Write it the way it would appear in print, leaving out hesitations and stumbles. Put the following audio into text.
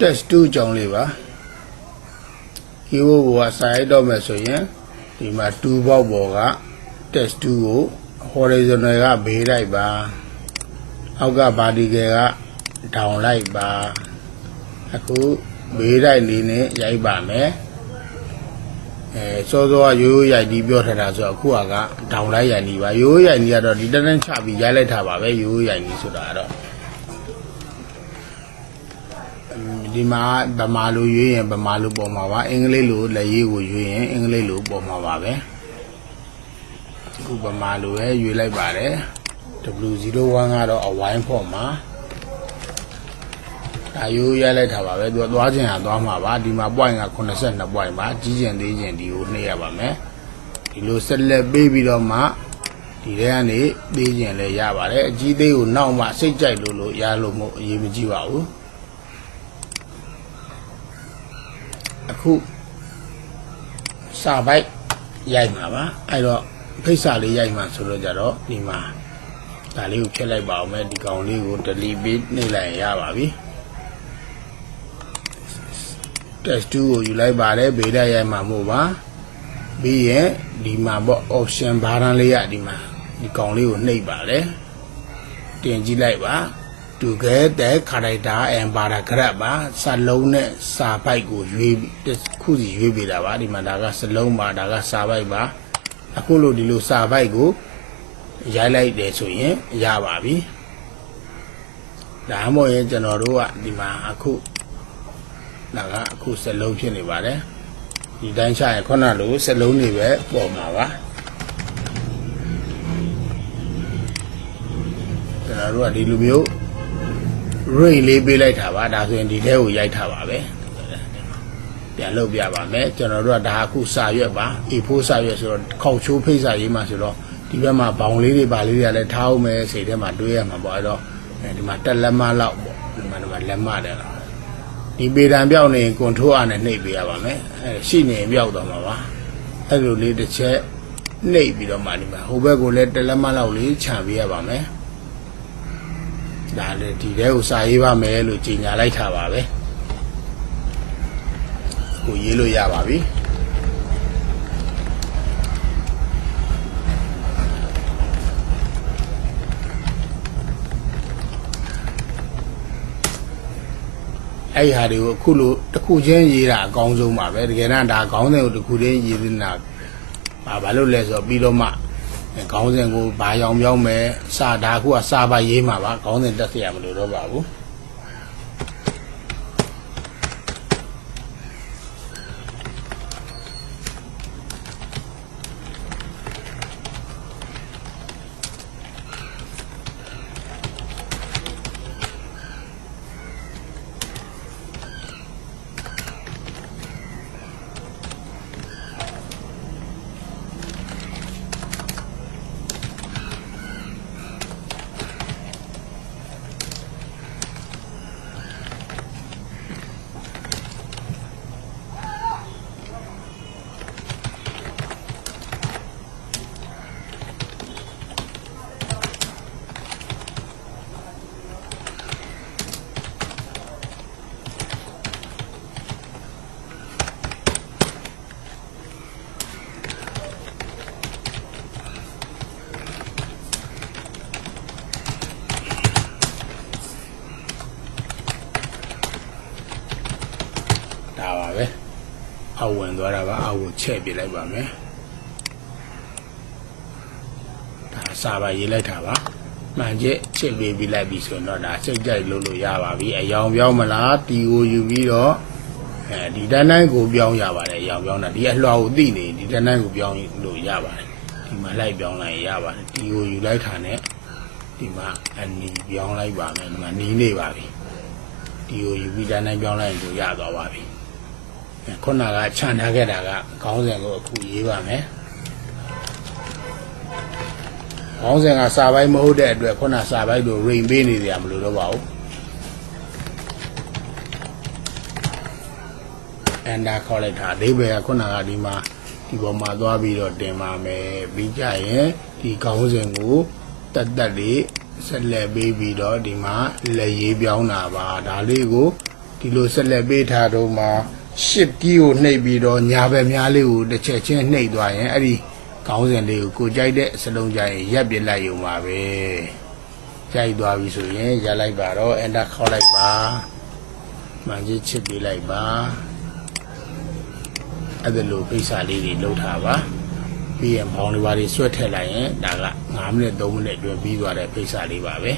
test 2ကြောင်းလေးပါ keyword ကိုစာရိုက်တော့မယ်ဆိုရင်ဒီမှာ2ပေါက်ပေါ်က test 2ကို horizontal ကဘေးလိုက်ပါအောက်က vertical က down လိုက်ပါအခုဘေးလိုက်လေးနဲ့ရိုက်ပါမယ်စောစောကရိုးရိုးရိုက်ဒီပြောထားတာဆိုတော့အခုက down လိုက်ရိုက်နေပါရိုးရိုးရိုက်နေရတော့ဒီတန်းချပြီးရိုက်လိုက်တာပါပဲရိုးရိုးရိုက်နေဆိုတာတော့ဒီမှာဗမာလိုရွေးရင်ဗမာလိုပေါ်မှာပါအင်္ဂလိပ်လိုလက်ရေးကိုရွေးရင်အင်္ဂလိပ်လိုပေါ်မှာပါပဲအခုဗမာလိုပဲရွေးလိုက်ပါတယ် W01 ကတော့အဝိုင်းဖော့မှာဒါရိုးရိုက်လိုက်တာပါပဲသူကသွားချင်တာသွားမှာပါဒီမှာ point က82 point ပါကြီးကျင်သေးကျင်ဒီကိုနှိပ်ရပါမယ်ဒီလိုဆက်လက်ပေးပြီးတော့မှဒီထဲကနေပေးကျင်လဲရပါတယ်အကြီးသေးကိုနောက်မှစိတ်ကြိုက်လို့ရလို့မဟုတ်အရေးမကြီးပါဘူးအခုစာပိုက်ရိုက်မှာပါအဲ့တော့ဖိတ်စာလေးရိုက်မှာဆိုတော့ကြတော့ဒီမှာဒါလေးကိုဖြတ်လိုက်ပါအောင်မယ်ဒီကောင်လေးကို delete ပေးနှိပ်လိုက်ရပါပြီ test 2ကိုယူလိုက်ပါတယ်ဘေးတက်ရိုက်မှာမို့ပါပြီးရင်ဒီမှာပေါ့ option ဘားတန်းလေးရဒီမှာဒီကောင်လေးကိုနှိပ်ပါတယ်တင်ကြည့်လိုက်ပါtogether character and paragraph ပါစာလုံးနဲ့စာပိုက်ကိုရွေးခုစီရွေးပေးတာပါဒီမှာဒါကစလုံးပါဒါကစာပိုက်ပါအခုလို့ဒီလိုစာပိုက်ကိုရိုက်လိုက်တယ်ဆိုရင်ရပါပြီဒါမှမဟုတ်ရင်ကျွန်တော်တို့ကဒီမှာအခုဒါကအခုစလုံးဖြစ်နေပါတယ်ဒီတိုင်းချရင်ခုနလိုစလုံးတွေပဲပေါ်မှာပါကျွန်တော်တို့ကဒီလိုမျိုးrate လေးပေးလိုက်တာပါဒါဆိုရင်ဒီထဲကိုရိုက်ထားပါပဲပြန်လုပ်ပြပါမယ်ကျွန်တော်တို့ကဒါအခုစာရွက်ပါ A4 စာရွက်ဆိုတော့ခေါက်ချိုးဖိတ်စာရေးမှာဆိုတော့ဒီဘက်မှာဘောင်လေးတွေပါလေးတွေကလည်းထားအောင်မယ်စိတ်ထဲမှာတွေးရမှာပေါ့အဲ့တော့ဒီမှာတက်လက်မလောက်ပေါ့ဒီမှာလက်မတယ်ဒီပေတံပြောက်နေကွန်ထိုးအားနဲ့နှိပ်ပေးရပါမယ်ရှိနေပြောက်တော့မှာပါအဲ့လိုလေးတစ်ချက်နှိပ်ပြီးတော့မှဒီမှာဟိုဘက်ကိုလည်းတက်လက်မလောက်လေးခြံပေးရပါမယ်ဒါလည်းဒီထဲကိုစာရေးပါမယ်လို့ကြေညာလိုက်တာပါပဲကိုရေးလို့ရပါပြီအဲ့ဟာတွေကိုအခုလို့တစ်ခုချင်းရေးတာအကောင်းဆုံးပါပဲတကယ်တော့ဒါခေါင်းစဉ်ကိုတစ်ခုချင်းရေးနေတာဘာလို့လဲဆိုတော့ပြီးတော့မှခေါင်းစဉ်ကိုဘာရောင်ပြောင်းမယ်စာဒါအခုကစာပါရေးမှာပါခေါင်းစဉ်တက်เสียမလို့တော့ပါဘူးဒါပါပဲအောက်ဝင်သွားတာပါအောက်ကိုချက်ပြလိုက်ပါမယ်ဒါစာပါရေးလိုက်တာပါမှန်ချက်ချက်ပေးလိုက်ပြီဆိုတော့ဒါစိတ်ကြိုက်လို့ရပါပြီအယောင်ပြောင်းမလားတီကိုယူပြီးတော့ဒီတန်းတိုင်းကိုပြောင်းရပါတယ်အယောင်ပြောင်းတာဒီအလွှာကိုသိနေဒီတန်းတိုင်းကိုပြောင်းလို့ရပါတယ်ဒီမှာလိုက်ပြောင်းလိုက်ရပါတယ်တီကိုယူလိုက်တာနဲ့ဒီမှာအနီပြောင်းလိုက်ပါမယ်ဒီမှာနီးနေပါပြီတီကိုယူပြီးတန်းတိုင်းပြောင်းလိုက်ရင်ကိုရသွားပါပြီခုနကခြံထားခဲ့တာကခေါင်းစဉ်ကိုအခုရေးပါမယ်ခေါင်းစဉ်ကစာပိုင်းမဟုတ်တဲ့အတွက်ခုနစာပိုင်းလိုရိမ်ပေးနေကြမလို့တော့ပါဘူးအန်ဒါခေါ်လိုက်တာအသေးပဲခုနကဒီမှာဒီပေါ်မှာသွားပြီးတော့တင်ပါမယ်ပြီးကြရင်ဒီခေါင်းစဉ်ကိုတက်တက်လေးဆက်လက်ပေးပြီးတော့ဒီမှာလက်ရေးပြောင်းတာပါဒါလေးကို ဒီလိုဆက်လက်ပေးထားတော့မှာ10ကီကိုနှိပ်ပြီးတော့ညာဘက်များလေးကိုတစ်ချက်ချင်းနှိပ်သွားရင်အဲ့ဒီခေါင်းစဉ်လေးကိုကြိုက်တဲ့စလုံးကြရင်ရပ်ပြလိုက်ရုံပါပဲကြိုက်သွားပြီဆိုရင်ရပ်လိုက်ပါတော့ enter ခေါက်လိုက်ပါမှန်ကြီးချစ်ပေးလိုက်ပါအဲ့ဒါလိုဖိစာလေးတွေလုပ်ထားပါပြီးရင်ဘောင်းလေးပါတွေဆွဲထည့်လိုက်ရင်ဒါက9မိနစ်3မိနစ်အတွင်းပြီးသွားတဲ့ဖိစာလေးပါပဲ